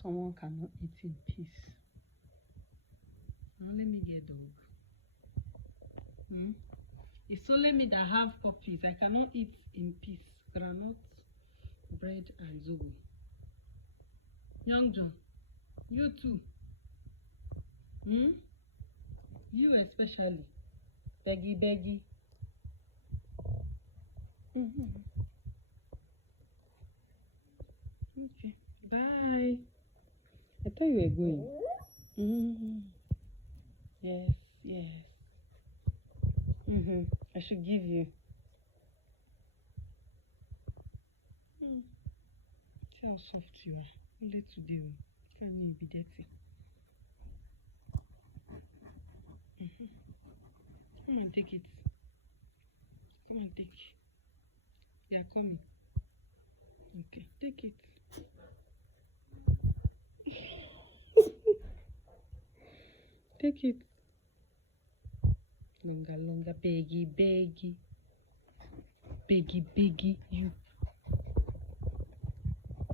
Someone cannot eat in peace. Now let me get dog. It's only me that have puppies. I cannot eat in peace. Granite, bread, and zobo. Young John, you too. You especially. Beggy. Okay. Bye. I thought you were going. Yes. I should give you. See how soft you are. Only today. Can you be dirty? Come and take it. Come and take. Yeah, coming. Okay, take it. Take it. Longer, beggy. You